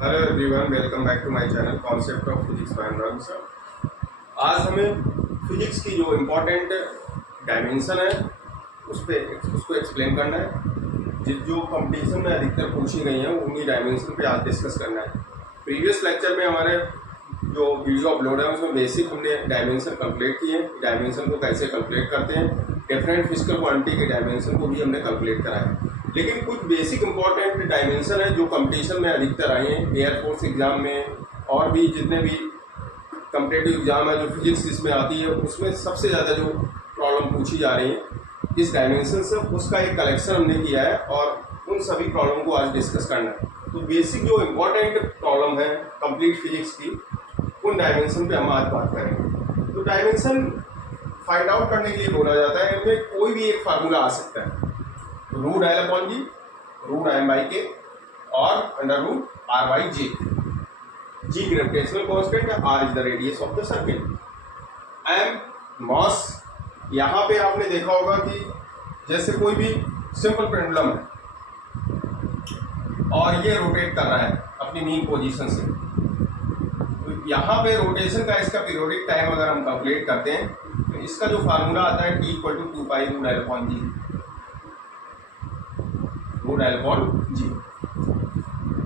Hello everyone, welcome back to my channel concept of physics by Anurag sir. आज हमें physics की जो important dimension है उसको एक्सप्लेन करना है। जो कंपटीशन में अधिकतर पूछी गई हैं उन्हीं डायमेंशन पे आज डिस्कस करना है। प्रीवियस लेक्चर में हमारे जो वीडियो अपलोड है उसमें बेसिक हमने डायमेंशन कंप्लीट किए, डायमेंशन को कैसे कैलकुलेट करते हैं, डिफरेंट फिजिकल क्वांटिटी के डायमेंशन को भी हमने कैलकुलेट करा है। लेकिन कुछ बेसिक इंपॉर्टेंट डायमेंशन है जो कंपटीशन में अधिकतर आए हैं, एयरफोर्स एग्जाम में और भी जितने भी कम्पिटेटिव एग्जाम है जो फिजिक्स इसमें आती है उसमें सबसे ज़्यादा जो प्रॉब्लम पूछी जा रही है इस डायमेंशन से, उसका एक कलेक्शन हमने किया है और उन सभी प्रॉब्लम को आज डिस्कस करना है। तो बेसिक जो इम्पोर्टेंट प्रॉब्लम है कंप्लीट फिजिक्स की उन डायमेंशन पे हम आज बात करेंगे। तो डायमेंशन फाइंड आउट करने के लिए बोला जाता है, इनमें कोई भी एक फार्मूला आ सकता है, root L upon G, root M by K और under root R by J. G gravitational constant है, R is the radius of the circle, M mass. यहाँ पे आपने देखा होगा कि जैसे कोई भी सिंपल पेंडुलम है और ये रोटेट कर रहा है अपनी मीन पोजीशन से, तो यहाँ पे रोटेशन का इसका पीरियोडिक टाइम अगर हम कैलकुलेट करते हैं तो इसका जो फार्मूला आता है T equal to 2 pi root L upon G, root L upon G.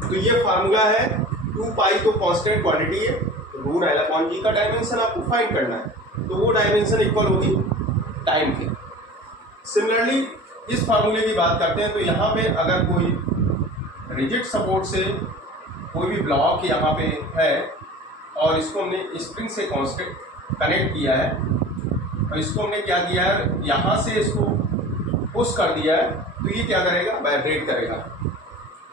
तो ये फार्मूला है, 2 पाई तो कांस्टेंट क्वांटिटी है, रूट एल अपॉन जी का डायमेंशन आपको फाइंड करना है, तो वो डायमेंशन इक्वल होगी टाइम के। सिमिलरली इस फार्मूले की बात करते हैं तो यहाँ पे अगर कोई रिजिड सपोर्ट से कोई भी ब्लॉक यहाँ पे है और इसको हमने स्प्रिंग से कांस्टेंट कनेक्ट किया है और इसको हमने क्या किया है, यहाँ से इसको पुश कर दिया है, तो ये क्या करेगा, वाइब्रेट करेगा,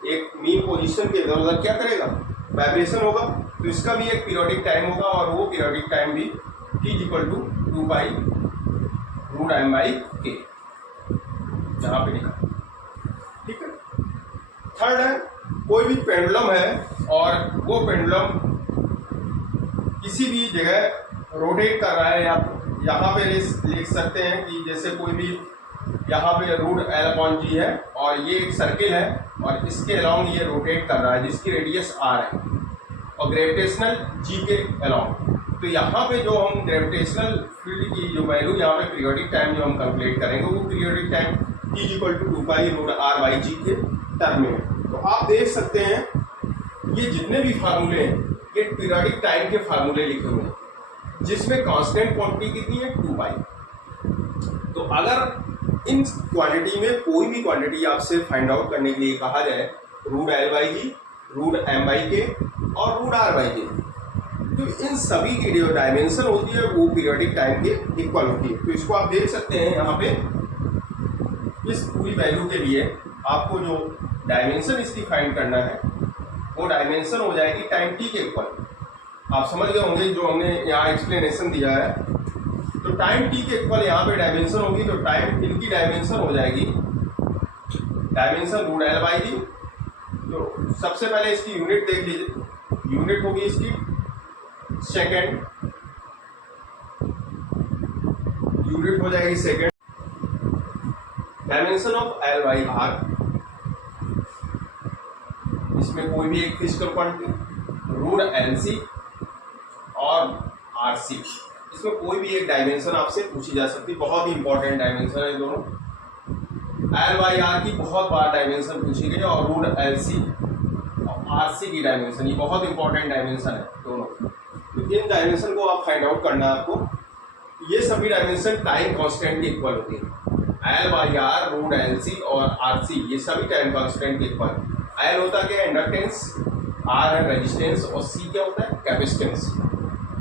एक मीन पोजीशन के इधर उधर क्या करेगा, वाइब्रेशन होगा। तो इसका भी एक पीरियोडिक टाइम होगा और वो पीरियोडिक टाइम भी t equal to 2 pi root M by K, जहाँ पे लिखा, ठीक है। थर्ड है, कोई भी पेंडुलम है और वो पेंडुलम किसी भी जगह रोटेट कर रहा है, या यहाँ पे लिख सकते हैं कि जैसे कोई भी यहाँ पे रूट एल अपॉन जी है और ये एक सर्किल है और इसके अलॉन्ग ये रोटेट कर रहा है जिसकी रेडियस आर है और ग्रेविटेशनल जी के अलॉन्ग। तो यहाँ पे जो हम ग्रेविटेशनल फील्ड की जो वैल्यू यहाँ पे पीरियोडिक टाइम जो हम कैलकुलेट करेंगे वो periodic time T equal to 2 pi root R by G के टर्म में। तो आप देख सकते हैं ये जितने भी फार्मूले हैं ये पीरियोडिक टाइम के फार्मूले लिखे हुए हैं जिसमें कांस्टेंट क्वांटिटी कितनी है, 2 पाई। तो अगर इन क्वांटिटी में कोई भी क्वांटिटी आपसे फाइंड आउट करने के लिए कहा जाए, root L by G, root M by K और रूट आर बाई के, तो इन सभी की जो डायमेंशन होती है वो पीरियोडिक टाइम के इक्वल होती है। तो इसको आप देख सकते हैं यहाँ पे इस पूरी वैल्यू के लिए आपको जो डायमेंशन इसकी फाइंड करना है वो डायमेंशन हो जाएगी टाइम टी के इक्वल। आप समझ गए होंगे जो हमने यहाँ एक्सप्लेनेशन दिया है, तो टाइम टी के इक्वल यहाँ पे डायमेंशन होगी, तो टाइम इनकी डायमेंशन हो जाएगी डायमेंशन रूट एल बाई जी। तो सबसे पहले इसकी यूनिट देख लीजिए, यूनिट होगी इसकी सेकेंड, यूनिट हो जाएगी second. Dimension of L by R, इसमें कोई भी एक physical quantity, root L C और आर सी, इसमें कोई भी एक डायमेंशन आपसे पूछी जा सकती है। बहुत ही इंपॉर्टेंट डायमेंशन है दोनों। एल बाई आर की बहुत बार डायमेंशन पूछी गई और रूट एल सी और आर सी की डायमेंशन, ये बहुत इंपॉर्टेंट डायमेंशन है दोनों। तो इन डायमेंशन को आप फाइंड आउट करना है आपको। ये सभी डायमेंशन टाइम कांस्टेंट के इक्वल होती है, L by R, root L C और आर सी, ये सभी टाइम कांस्टेंट के इक्वल। एल होता क्या है, इंडक्टेंस, आर है रेजिस्टेंस और सी क्या होता है, कैपेसिटेंस।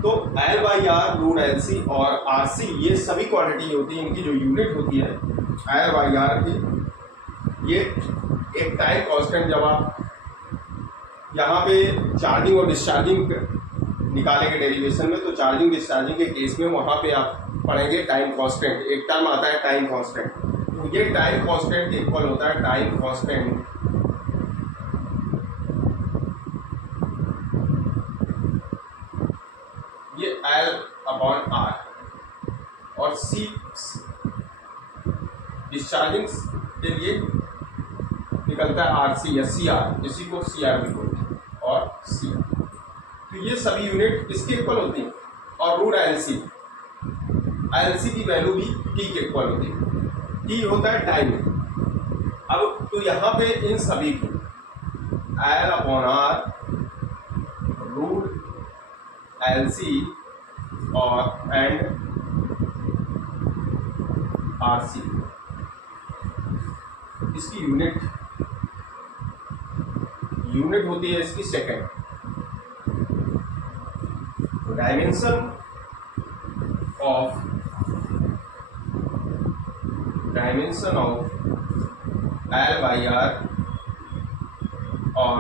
तो L by R, root L C और आर सी ये सभी क्वांटिटी होती है, इनकी जो यूनिट होती है एल बाई आर की, ये एक टाइम कांस्टेंट, जब आप यहाँ पे चार्जिंग और डिस्चार्जिंग निकालेंगे डेरिवेशन में, तो चार्जिंग डिस्चार्जिंग के केस में वहाँ पे आप पढ़ेंगे टाइम कांस्टेंट, एक टर्म आता है टाइम कांस्टेंट। तो ये टाइम कांस्टेंट के इक्वल होता है टाइम कांस्टेंट ये एल अपॉन आर और सी डिस्चार्जिंग के लिए निकलता है आर सी या सी आर, इसी को सी आर भी बोलते हैं, और तो ये सभी यूनिट किसके इक्वल होती हैं, और रूट एलसी की वैल्यू भी टी के इक्वल होती है। टी होता है टाइम। अब तो यहाँ पे इन सभी की L upon R root LC और एंड आरसी, इसकी यूनिट होती है इसकी second. Dimension of L by R और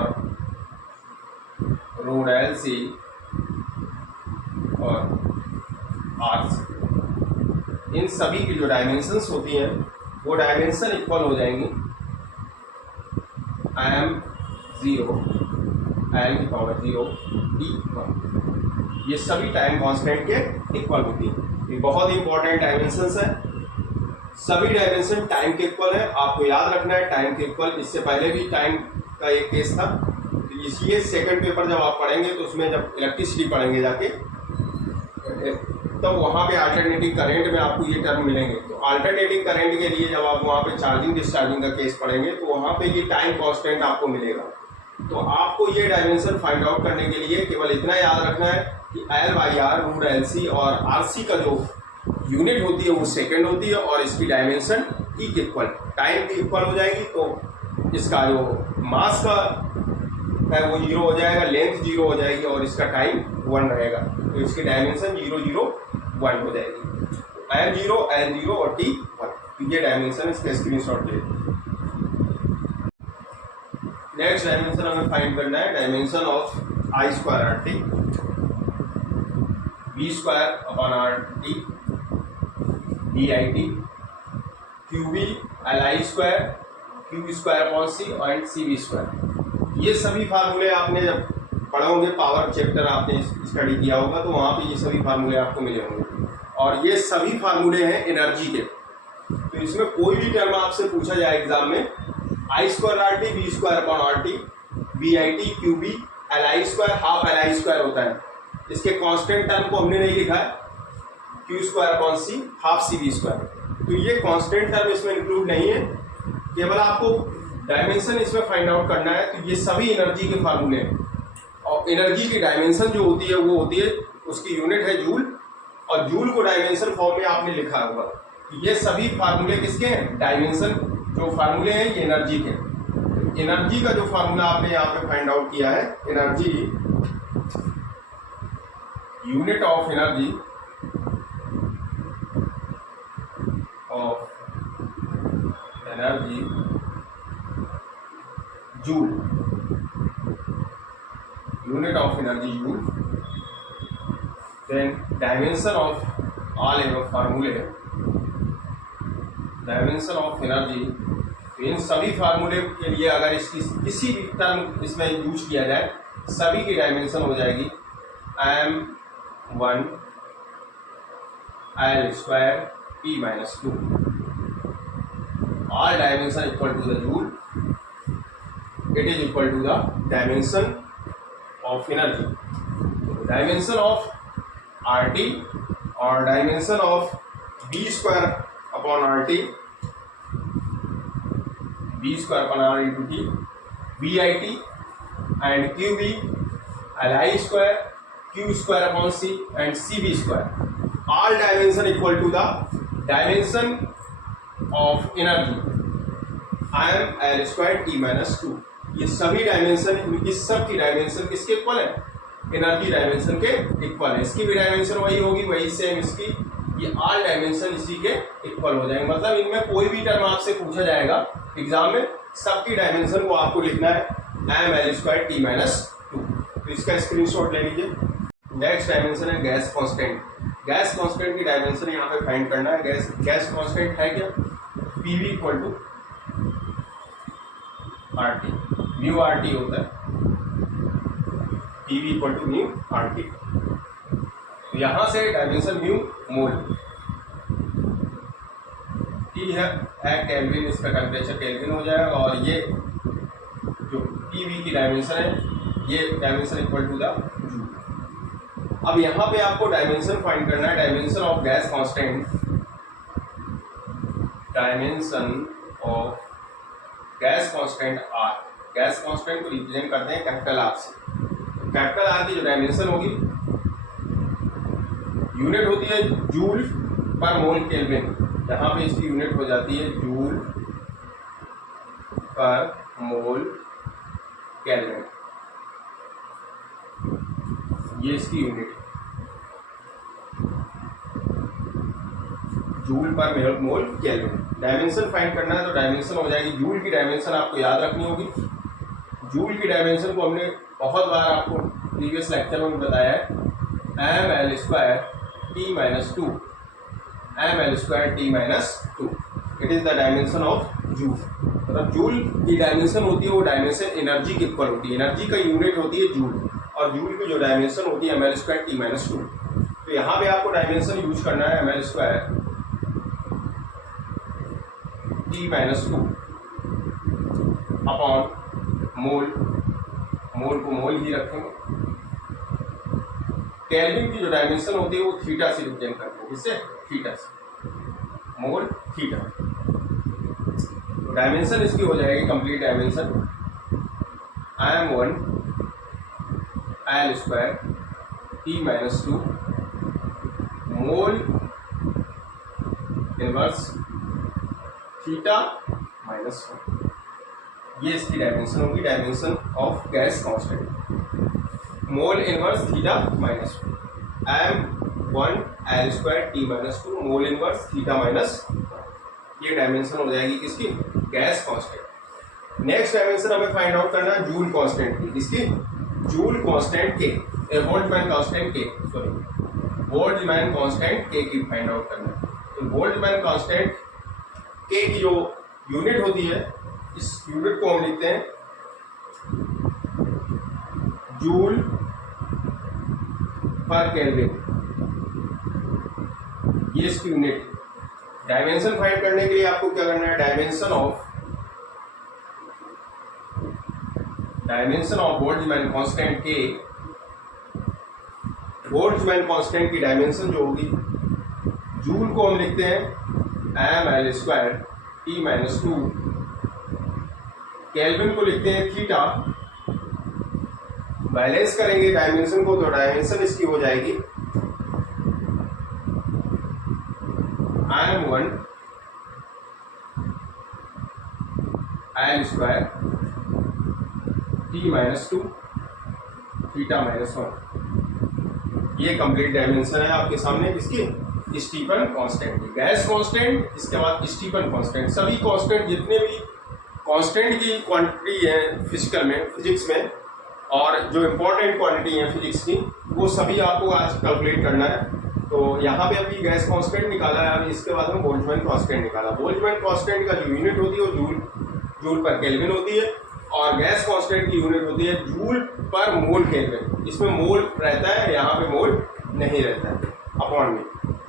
रूट एल सी और आर सी, इन सभी की जो डायमेंशंस होती हैं वो डायमेंशन इक्वल हो जाएंगी एम 0 एल की पावर 0 टी 1। ये सभी टाइम कांस्टेंट के इक्वल होती है। ये बहुत ही इंपॉर्टेंट डायमेंशंस है। सभी डायमेंशन टाइम के इक्वल है, आपको याद रखना है टाइम के इक्वल। इससे पहले भी टाइम का एक केस था, तो इसलिए सेकंड पेपर जब आप पढ़ेंगे तो उसमें जब इलेक्ट्रिसिटी पढ़ेंगे जाके तो वहाँ पे अल्टरनेटिंग करंट में आपको ये टर्म मिलेंगे। तो अल्टरनेटिंग करंट के लिए जब आप वहाँ पे चार्जिंग डिस्चार्जिंग का केस पढ़ेंगे तो वहाँ पे ये टाइम कांस्टेंट आपको मिलेगा। तो आपको ये डायमेंशन फाइंड आउट करने के लिए केवल इतना याद रखना है कि L by R root L C और आर सी का जो यूनिट होती है वो सेकेंड होती है और इसकी डायमेंशन ई के इक्वल टाइम की इक्वल हो जाएगी। तो इसका जो मास का है वो 0 हो जाएगा, लेंथ 0 हो जाएगी और इसका टाइम 1 रहेगा। तो इसकी डायमेंशन 0 0 1 हो जाएगी। एम 0 एल 0 और टी 1, तो ये डायमेंशन इसका स्क्रीनशॉट ले। नेक्स्ट डायमेंशन हमें फाइंड करना है dimension of I square R T B square upon R T D I T Q B L I square Q square upon C and C B square. ये सभी फार्मूले आपने जब पढ़ोगे, पावर चैप्टर आपने स्टडी किया होगा तो वहाँ पे ये सभी फार्मूले आपको मिले होंगे और ये सभी फार्मूले हैं एनर्जी के। तो इसमें कोई भी टर्म आपसे पूछा जाए एग्जाम में, I square R T B square upon R T B I T Q B L I square half L I square होता है। इसके कांस्टेंट टर्म को हमने नहीं लिखा है, क्यू स्क्वायर अपॉन सी हाफ सी बी स्क्वायर, तो ये कांस्टेंट टर्म इसमें इंक्लूड नहीं है। केवल आपको डायमेंशन इसमें फाइंड आउट करना है। तो ये सभी एनर्जी के फार्मूले हैं और एनर्जी की डायमेंशन जो होती है वो होती है, उसकी यूनिट है जूल और जूल को डायमेंशन फॉर्म में आपने लिखा होगा। ये सभी फार्मूले किसके हैं, डायमेंशन जो फार्मूले हैं ये एनर्जी के। एनर्जी का जो फार्मूला आपने यहाँ पे फाइंड आउट किया है, energy unit of energy joule, unit of energy joule. Then dimension of all ever फार्मूले, डायमेंशन ऑफ एनर्जी। इन सभी फार्मूले के लिए अगर इसकी किसी भी टर्म इसमें यूज किया जाए सभी की डायमेंशन हो जाएगी m1 l square p minus 2। All dimension equal to the joule, it is equal to the dimension of energy. Dimension of RT और dimension of B square upon RT, B square upon R into T, BIT and QB, LI square, Q square upon C and CB square. All dimension equal to the dimension of energy I am L square T minus 2। ये सभी dimension, इनकी सबकी dimension किसके equal है, energy dimension के equal है। इसकी भी डायमेंशन वही होगी, वही सेम इसकी, ये ऑल डायमेंशन इसी के इक्वल हो जाएंगे। मतलब इनमें कोई भी टर्म आपसे पूछा जाएगा एग्जाम में, सबकी डायमेंशन को आपको लिखना है M L square T minus 2। तो इसका स्क्रीनशॉट ले लीजिए। नेक्स्ट डायमेंशन है गैस कांस्टेंट। गैस कांस्टेंट की डायमेंशन यहाँ पे फाइंड करना है। गैस कांस्टेंट है क्या, PV equal to R T, mu R T होता है, PV equal to mu R T. तो यहाँ से डायमेंशन म्यू मोल, टी है केल्विन, इसका टेम्परेचर केल्विन हो जाएगा और ये जो पीवी की डायमेंशन है ये dimension equal to the joule. अब यहाँ पे आपको डायमेंशन फाइंड करना है, dimension of gas constant, dimension of gas constant R. गैस कांस्टेंट को रिप्रेजेंट करते हैं कैपिटल आर से। कैपिटल आर की जो डायमेंशन होगी, यूनिट होती है जूल पर मोल केल्विन, यहाँ पे इसकी यूनिट हो जाती है जूल पर मोल केल्विन, ये इसकी यूनिट जूल पर मोल केल्विन। डायमेंशन फाइंड करना है तो डायमेंशन हो जाएगी, जूल की डायमेंशन आपको याद रखनी होगी। जूल की डायमेंशन को हमने बहुत बार आपको प्रीवियस लेक्चर में बताया है, ml² T - 2, ml² T - 2, it is the dimension of joule. मतलब जूल की डायमेंशन होती है वो डायमेंशन एनर्जी के इक्वल होती है, एनर्जी का यूनिट होती है जूल, और जूल की जो डायमेंशन होती है ml² T - 2। तो यहाँ पे आपको डायमेंशन यूज करना है ml² T - 2 अपॉन मोल, मोल को मोल ही रखेंगे। केल्विन की जो डायमेंशन होती है वो थीटा से रिप्रेजेंट करते हैं, इससे थीटा से, मोल थीटा। तो डायमेंशन इसकी हो जाएगी complete dimension m1 l² T - 2 mole inverse theta -1, ये इसकी डायमेंशन होगी, dimension of gas constant, mole inverse theta -1, m1 l² T - 2 mole inverse theta -1, ये डायमेंशन हो जाएगी किसकी, गैस कांस्टेंट। नेक्स्ट डायमेंशन हमें फाइंड आउट करना है जूल कांस्टेंट की, किसकी, जूल कांस्टेंट के, बोल्ट्जमैन कांस्टेंट के, सॉरी बोल्ट्जमैन कांस्टेंट के की फाइंड आउट करना है। तो बोल्ट्जमैन कांस्टेंट के की जो यूनिट होती है, इस यूनिट को हम लिखते हैं जूल पर केल्विन, ये इसकी यूनिट। डायमेंशन फाइंड करने के लिए आपको क्या करना है, डायमेंशन ऑफ बोल्ट्जमैन कांस्टेंट के, बोल्ट्जमैन कांस्टेंट की डायमेंशन जो होगी, जूल को हम लिखते हैं ml² T - 2, केल्विन को लिखते हैं थीटा। बैलेंस करेंगे डायमेंशन को तो डायमेंशन इसकी हो जाएगी m1 l² T - 2 थीटा -1, ये कंप्लीट डायमेंशन है आपके सामने किसकी, स्टीफन कांस्टेंट की। गैस कांस्टेंट, इसके बाद स्टीफन कांस्टेंट, सभी कांस्टेंट जितने भी कांस्टेंट की क्वांटिटी है फिजिक्स में और जो इम्पोर्टेंट क्वांटिटी है फिजिक्स की, वो सभी आपको आज कैलकुलेट करना है। तो यहाँ पे अभी गैस कांस्टेंट निकाला है, अभी इसके बाद में बोल्ट्जमैन कांस्टेंट निकाला। बोल्ट्जमैन कांस्टेंट का जो यूनिट होती है वो जूल पर केल्विन होती है, और गैस कांस्टेंट की यूनिट होती है जूल पर मोल केल्विन। इसमें मोल रहता है, यहाँ पे मोल नहीं रहता है, अपॉन में।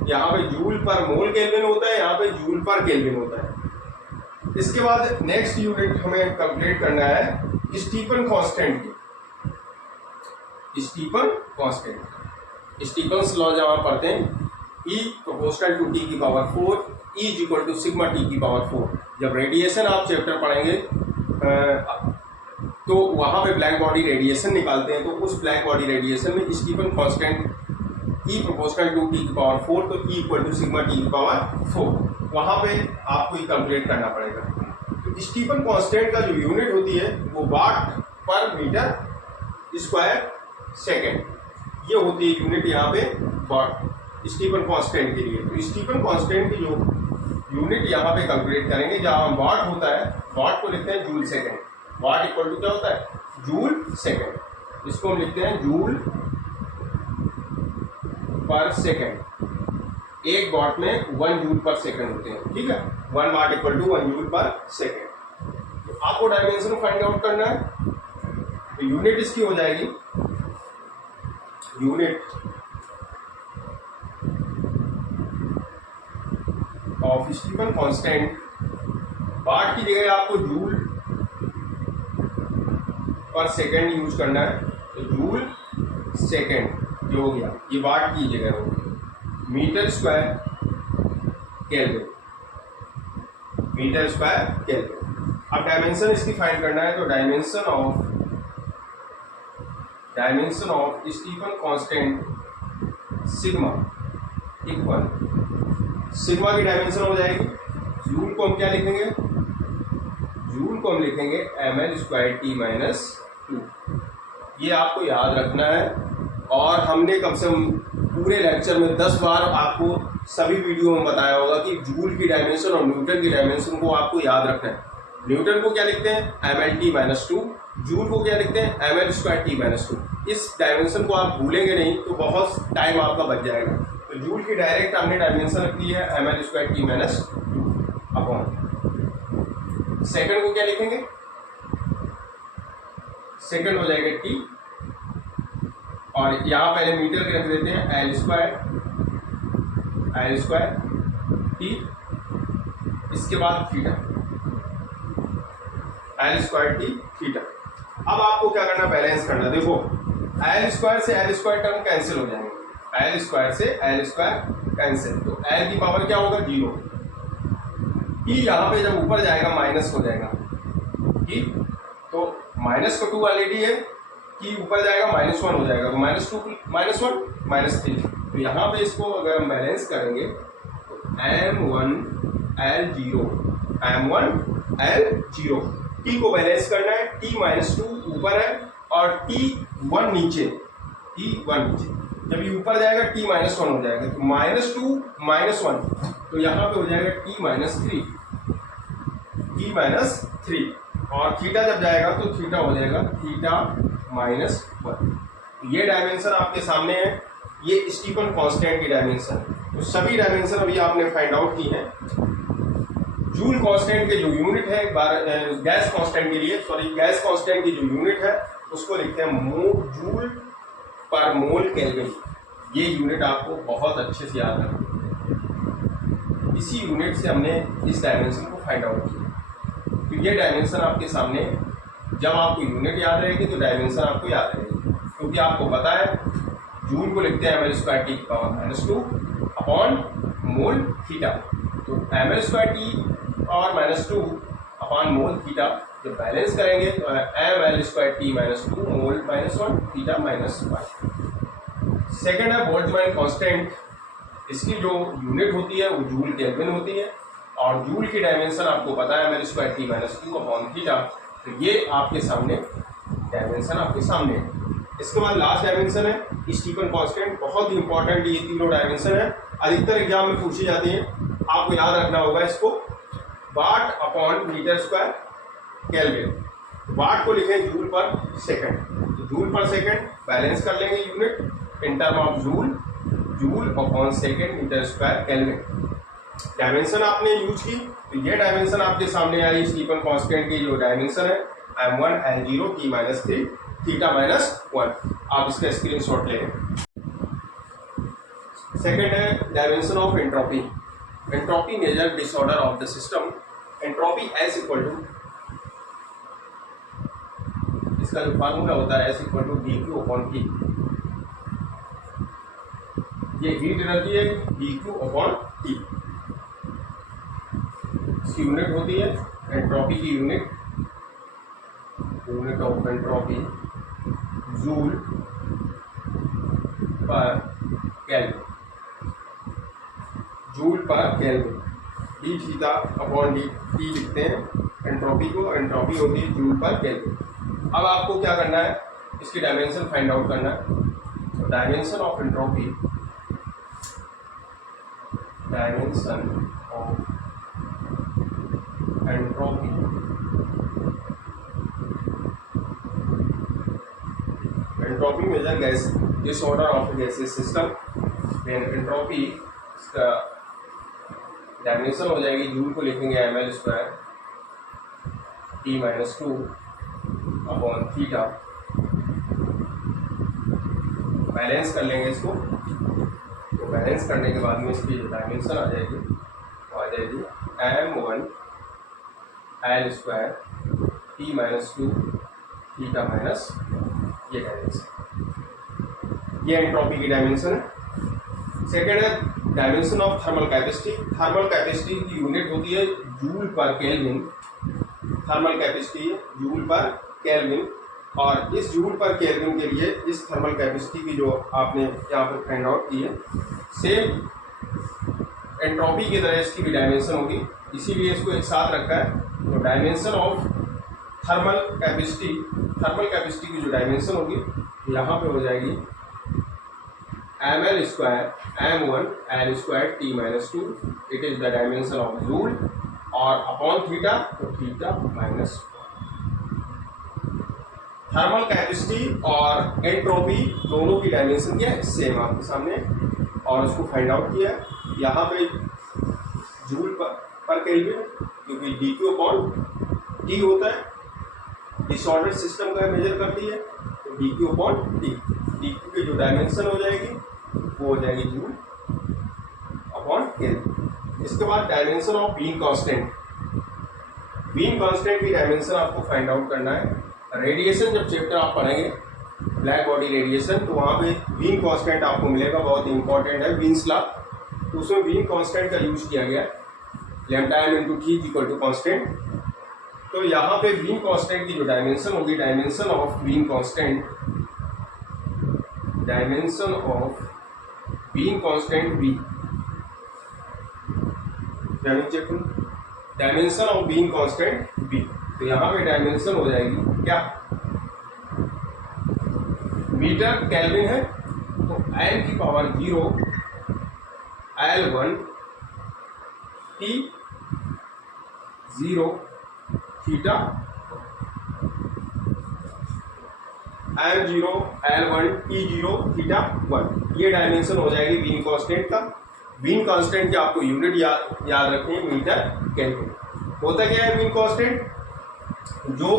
यहाँ पे जूल पर मोल केल्विन होता है, यहाँ पे जूल पर केल्विन होता है। इसके बाद नेक्स्ट यूनिट हमें कंप्लीट करना है स्टीफन कांस्टेंट की। स्टीफन कांस्टेंट, स्टीफन्स लॉ जब आप पढ़ते हैं, E प्रोपोर्शनल टू T की power 4, E equal to sigma T की पावर 4। जब रेडिएशन आप चैप्टर पढ़ेंगे तो वहाँ पे ब्लैक बॉडी रेडिएशन निकालते हैं, तो उस ब्लैक बॉडी रेडिएशन में Stefan constant E proportional to T की पावर 4, तो E equal to sigma T की पावर 4, वहाँ पे आपको ये कैलकुलेट करना पड़ेगा। तो स्टीफन कांस्टेंट का जो यूनिट होती है वो वाट पर मीटर स्क्वायर सेकेंड, ये होती है यूनिट यहाँ पे वाट स्टीफन कांस्टेंट के लिए। तो स्टीफन कांस्टेंट की जो यूनिट यहाँ पे कैलकुलेट करेंगे, जहाँ वाट होता है, वाट को लिखते हैं joule second. Watt equal to क्या होता है, जूल सेकेंड। इसको हम लिखते हैं जूल पर सेकेंड। एक वाट में 1 जूल पर सेकेंड होते हैं, ठीक है। 1 watt equal to 1 joule per second. तो आपको डायमेंशन फाइंड आउट करना है, तो यूनिट इसकी हो जाएगी, यूनिट ऑफ स्टीफन कांस्टेंट, वाट की जगह आपको जूल पर सेकेंड यूज करना है, तो जूल सेकेंड ये हो गया, ये वाट की जगह हो गई, metre square kelvin, metre square kelvin. अब डायमेंशन इसकी फाइंड करना है, तो dimension of Stefan constant sigma equal, sigma की डायमेंशन हो जाएगी, जूल को हम क्या लिखेंगे, जूल को हम लिखेंगे ml²T-2। ये आपको याद रखना है, और हमने कम से कम पूरे लेक्चर में 10 बार आपको सभी वीडियो में बताया होगा कि जूल की डायमेंशन और न्यूटन की डायमेंशन को आपको याद रखना है। न्यूटन को क्या लिखते हैं ml/T-2, जूल को क्या लिखते हैं ml²T-2। इस डायमेंशन को आप भूलेंगे नहीं तो बहुत टाइम आपका बच जाएगा। तो जूल की डायरेक्ट हमने डायमेंशन रख दी है ml²T-2 अपॉन, सेकंड को क्या लिखेंगे, सेकंड हो जाएगा T, और यहाँ पहले मीटर के रख देते हैं L² इसके बाद थीटा, L² थीटा। अब आपको क्या करना, बैलेंस करना। देखो L² से L² टर्म कैंसिल हो जाएंगे, L² से L² कैंसिल, तो L की पावर क्या होगा 0, T यहाँ पे जब ऊपर जाएगा माइनस हो जाएगा, ठीक, तो -2 ऑलरेडी है, T ऊपर जाएगा -1 हो जाएगा, तो -2 -1 -3। तो यहाँ पे इसको अगर हम बैलेंस करेंगे तो M1L0 T को बैलेंस करना है, T-2 ऊपर है और T1 नीचे, जब ये ऊपर जाएगा T-1 हो जाएगा, तो -2 -1, तो यहाँ पे हो जाएगा T-3, और थीटा जब जाएगा तो थीटा हो जाएगा θ-1। ये डायमेंशन आपके सामने है, ये स्टीफन कांस्टेंट की डायमेंशन। तो सभी डायमेंशन अभी आपने फाइंड आउट की हैं। जूल कांस्टेंट के जो यूनिट है, गैस कांस्टेंट के लिए, गैस कांस्टेंट की जो यूनिट है उसको लिखते हैं जूल पर मोल केल्विन। ये यूनिट आपको बहुत अच्छे से याद रखना, इसी यूनिट से हमने इस डायमेंशन को फाइंड आउट किया। तो ये डायमेंशन आपके सामने, जब आपको यूनिट याद रहेगी तो डायमेंशन आपको याद रहेगी, क्योंकि आपको पता है जूल को लिखते हैं ml²T-2 अपॉन मोल थीटा। तो ml²T और -2 अपॉन मोल थीटा जब बैलेंस करेंगे तो ml²T-2 मोल -1 थीटा -1। सेकेंड है बोल्ट्जमैन कांस्टेंट, इसकी जो यूनिट होती है वो जूल केल्विन होती है, और जूल की डायमेंशन आपको पता है ml²T-2 अपॉन थीटा। तो ये आपके सामने डायमेंशन आपके सामने है। इसके बाद लास्ट डायमेंशन है स्टीफन कांस्टेंट, बहुत ही इंपॉर्टेंट ये तीनों डायमेंशन है, अधिकतर एग्जाम में पूछी जाती है, आपको याद रखना होगा इसको। वाट अपॉन मीटर स्क्वायर केल्विन, वाट को लिखें जूल पर सेकंड, तो जूल पर सेकंड बैलेंस कर लेंगे unit in term of joule upon second metre square kelvin. Dimension आपने यूज की, तो ये डायमेंशन आपके सामने आई स्टीफन कांस्टेंट की जो डायमेंशन है M1L0 T-3 θ-1। आप इसका स्क्रीनशॉट लें। सेकेंड है dimension of entropy. Entropy measure disorder of the system. Entropy S equal to, इसका जो फार्मूला होता है S इक्वल टू dQ/T। ये हीट एनर्जी है dQ/T, इसकी यूनिट होती है एंट्रोपी की unit of entropy joule per kelvin, joule per kelvin. dθ/dt लिखते हैं एंट्रोपी को, एंट्रोपी होती है जूल पर केल्विन। अब आपको क्या करना है, इसकी डायमेंशन फाइंड आउट करना है। तो dimension of entropy, dimension of entropy entropy measure gas disorder of gases system. Then entropy इसका डायमेंशन हो जाएगी, जूल को लिखेंगे ml²T-2 अपॉन थीटा, बैलेंस कर लेंगे इसको। तो बैलेंस करने के बाद में इसकी जो डायमेंशन आ जाएगी वो आ जाएगी M1L²T-2 θ- ये डायमेंशन। ये एंट्रोपी की डायमेंशन है। सेकेंड है dimension of thermal capacity. Thermal capacity की यूनिट होती है joule per kelvin. Thermal capacity है जूल पर केल्विन, और इस जूल पर केल्विन के लिए इस थर्मल कैपेसिटी की जो आपने यहाँ पर फाइंड आउट की है, सेम एंट्रोपी की तरह इसकी भी डायमेंशन होगी, इसीलिए इसको एक साथ रखा है। तो डायमेंशन ऑफ थर्मल कैपेसिटी की जो डायमेंशन होगी यहाँ पे हो जाएगी ml square m1 l square t-2, it is the dimension of joule, और अपॉन थीटा तो थीटा माइनस। थर्मल कैपेसिटी और एंट्रोपी दोनों की डायमेंशन क्या है, सेम आपके सामने, और उसको फाइंड आउट किया है। यहाँ पे जूल पर केल्विन, क्योंकि dq अपॉन t होता है, डिसऑर्डर सिस्टम का मेजर करती है, तो dq अपॉन t, dq की जो डायमेंशन हो जाएगी वो हो जाएगी जूल अपॉन केल्विन। इसके बाद dimension of beam constant. Beam constant की डायमेंशन आपको फाइंड आउट करना है। रेडिएशन जब चैप्टर आप पढ़ेंगे ब्लैक बॉडी रेडिएशन, तो वहाँ पे बीम कांस्टेंट आपको मिलेगा, बहुत इंपॉर्टेंट है बीम्स लॉ। तो उसमें बीम कांस्टेंट का यूज किया गया lambda m into T equal to constant. तो यहाँ पे बीम कांस्टेंट की जो डायमेंशन होगी, dimension of beam constant, dimension of beam constant B, dimension of beam constant B, तो यहाँ पे डायमेंशन हो जाएगी क्या, मीटर केल्विन है, तो n की power 0 L1 T 0 theta, m0 L1 T0 theta 1, ये डायमेंशन हो जाएगी बीम कांस्टेंट का। बीम कांस्टेंट की आपको यूनिट याद रखनी है, मीटर केल्विन। होता क्या है बीम कांस्टेंट, जो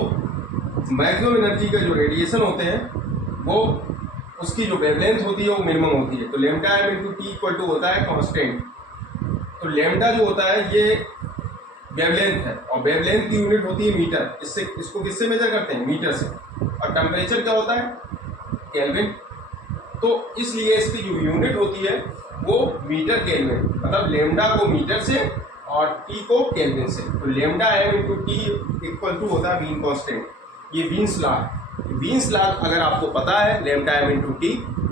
मैक्सिमम एनर्जी का जो रेडिएशन होते हैं वो उसकी जो वेवलेंथ होती है वो मिनिमम होती है। तो lambda m into T equal to होता है कांस्टेंट। तो लैम्डा जो होता है ये वेवलेंथ है, और वेवलेंथ की यूनिट होती है मीटर। इसको किससे मेजर करते हैं, मीटर से। और टेम्परेचर क्या होता है, केल्विन। तो इसलिए इसकी जो यूनिट होती है वो मीटर केल्विन, मतलब लैम्डा को मीटर से और टी को केल्विन से। तो lambda m into T equal to होता है बीम कांस्टेंट। ये बीम्स लॉ, बीम्स लॉ अगर आपको पता है lambda m into T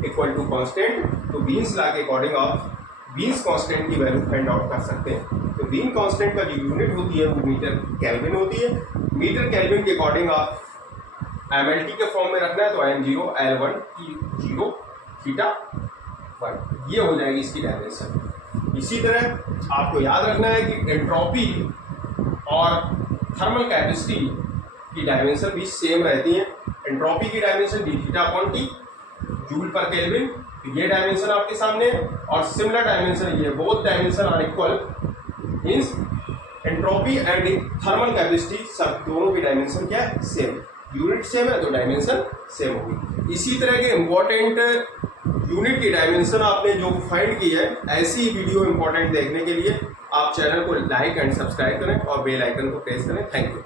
equal to constant, तो बीम्स लॉ के अकॉर्डिंग आप बीम्स कांस्टेंट की वैल्यू फाइंड आउट कर सकते हैं। तो बीम कांस्टेंट का जो यूनिट होती है वो मीटर केल्विन होती है। मीटर केल्विन के अकॉर्डिंग आप mlt के फॉर्म में रखना है, तो m0 L1 T0 थीटा 1, ये हो जाएगी इसकी डायमेंशन। इसी तरह आपको याद रखना है कि एंट्रोपी और थर्मल कैपेसिटी की डायमेंशन भी सेम रहती है। एंट्रोपी की dimension D theta upon T joule per kelvin, ये डायमेंशन आपके सामने है। और सिमिलर डायमेंशन ये, both dimension are equal, means entropy and thermal capacity सब दोनों की डायमेंशन क्या है, सेम। यूनिट सेम है तो डायमेंशन सेम होगी। इसी तरह के इंपॉर्टेंट यूनिट की डायमेंशन आपने जो फाइंड की है, ऐसी वीडियो इंपॉर्टेंट देखने के लिए आप चैनल को लाइक एंड सब्सक्राइब करें और बेल आइकन को प्रेस करें। Thank you.